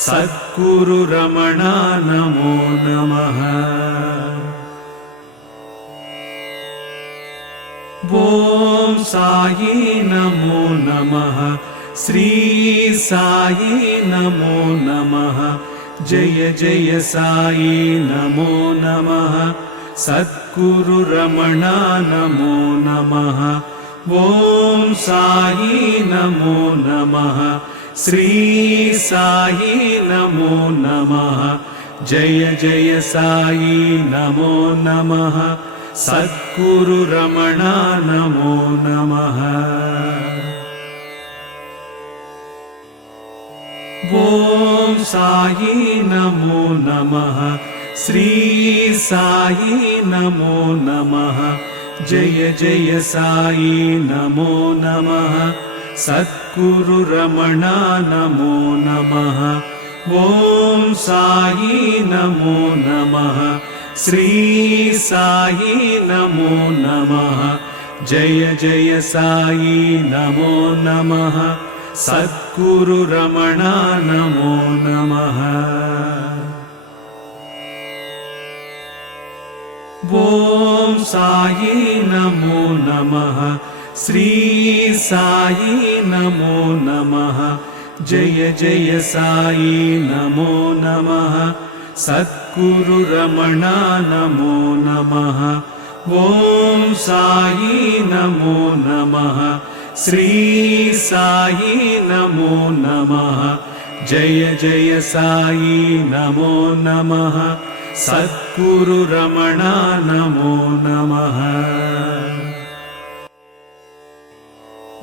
सद्गुरु रमणा नमो। नमः ॐ साई नमो नमः श्री साई नमो नमः जय जय साई नमो नमः सद्गुरु रमणा नमो नमः। ॐ साई नमो नमः श्री साई नमो नमः। जय जय साई नमो नमः। सद्गुरु रमणा नमो नमः। ॐ साई नमो नमः। श्री साई नमो नमः। जय जय साई नमो नमः सद्गुरु रमणा नमो नमः ॐ साई नमो नमः श्री साई नमो नमः जय जय साई नमो नमः सद्गुरु रमणा नमो नमः ॐ साई नमो नमः साई नमो नमः। जय जय साई नमो नमः। सद्गुरु रमणा नमो नमः। ॐ साई नमो नमः। श्री साई नमो नमः। जय जय साई नमो नमः। सद्गुरु रमणा नमो नमः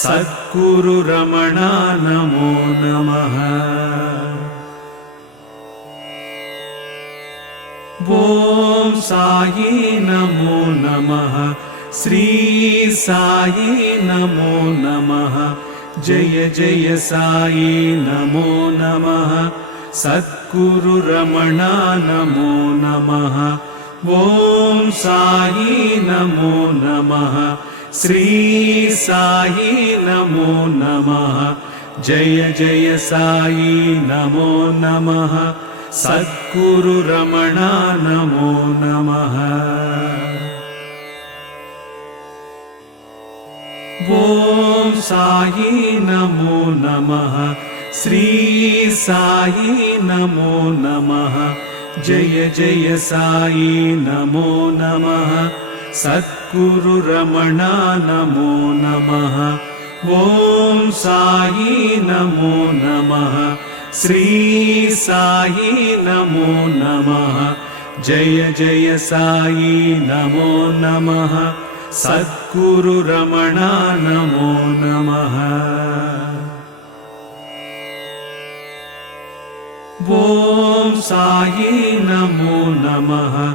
सद्गुरु रमणा नमो। नमः ॐ साई नमो नमः श्री साई नमो नमः जय जय साई नमो नमः सद्गुरु रमणा नमो नमः। ॐ साई नमो नमः श्री साई नमो नमः। जय जय साई नमो नमः। सद्गुरु रमणा नमो नमः। ॐ साई नमो नमः। श्री साई नमो नमः। जय जय साई नमो नमः। सद्गुरु रमणा नमो नमः। ॐ साई नमो नमः। श्री साई नमो नमः। जय जय साई नमो नमः। सद्गुरु रमणा नमो नमः। ॐ साई नमो नमः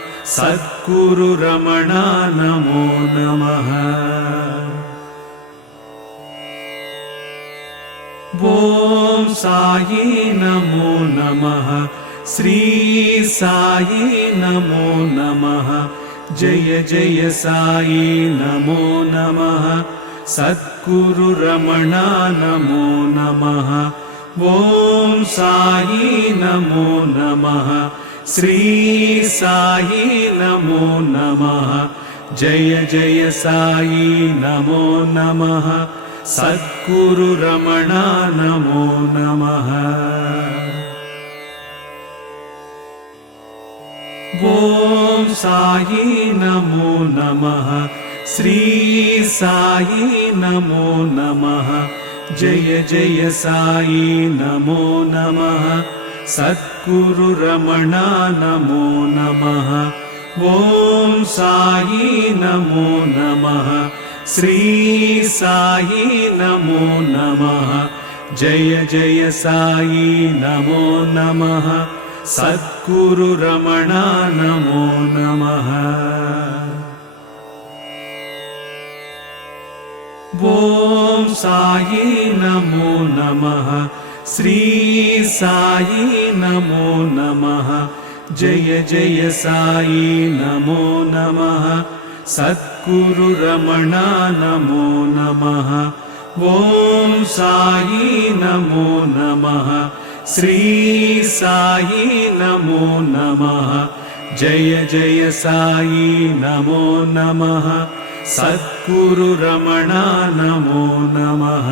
रमणा नमो नमः। ॐ साई नमो नमः श्री साई नमो नमः। जय जय साई नमो नमः। सद्गुरु रमणा नमो नमः। ॐ साई नमो नमः श्री साई नमो नमः। जय जय साई नमो नमः। सद्गुरु रमणा नमो नमः। ॐ साई नमो नमः। श्री साई नमो नमः। जय जय साई नमो नमः। सद्गुरु रमणा नमो नमः ॐ साई नमो नमः श्री साई नमो नमः जय जय साई नमो नमः सद्गुरु रमणा नमो नमः ॐ साई नमो नमः श्री साई नमो नमः। जय जय साई नमो नमः। सद्गुरु रमणा नमो नमः। ॐ साई नमो नमः। श्री साई नमो नमः। जय जय साई नमो नमः। सद्गुरु रमणा नमो नमः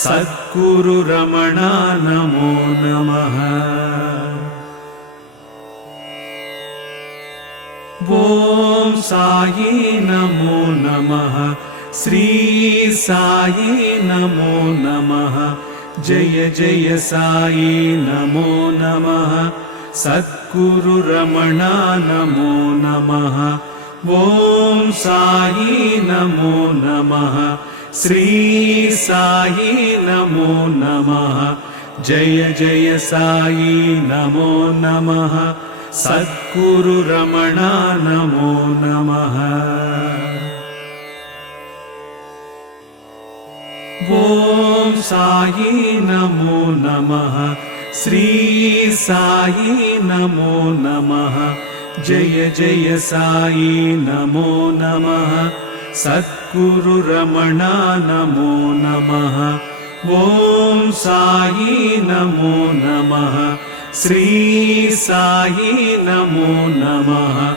सद्गुरु रमणा नमो नमः। ॐ साई नमो नमः श्री साई नमो नमः जय जय साई नमो नमः सद्गुरु रमणा नमो नमः। ॐ साई नमो नमः श्री साई नमो नमः। जय जय साई नमो नमः। सद्गुरु रमणा नमो नमः। ॐ साई नमो नमः। श्री साई नमो नमः। जय जय साई नमो नमः। सद्गुरु रमणा नमो नमः। ॐ साई नमो नमः। श्री साई नमो नमः।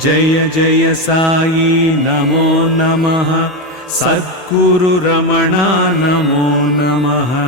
जय जय साई नमो नमः। सद्गुरु रमणा नमो नमः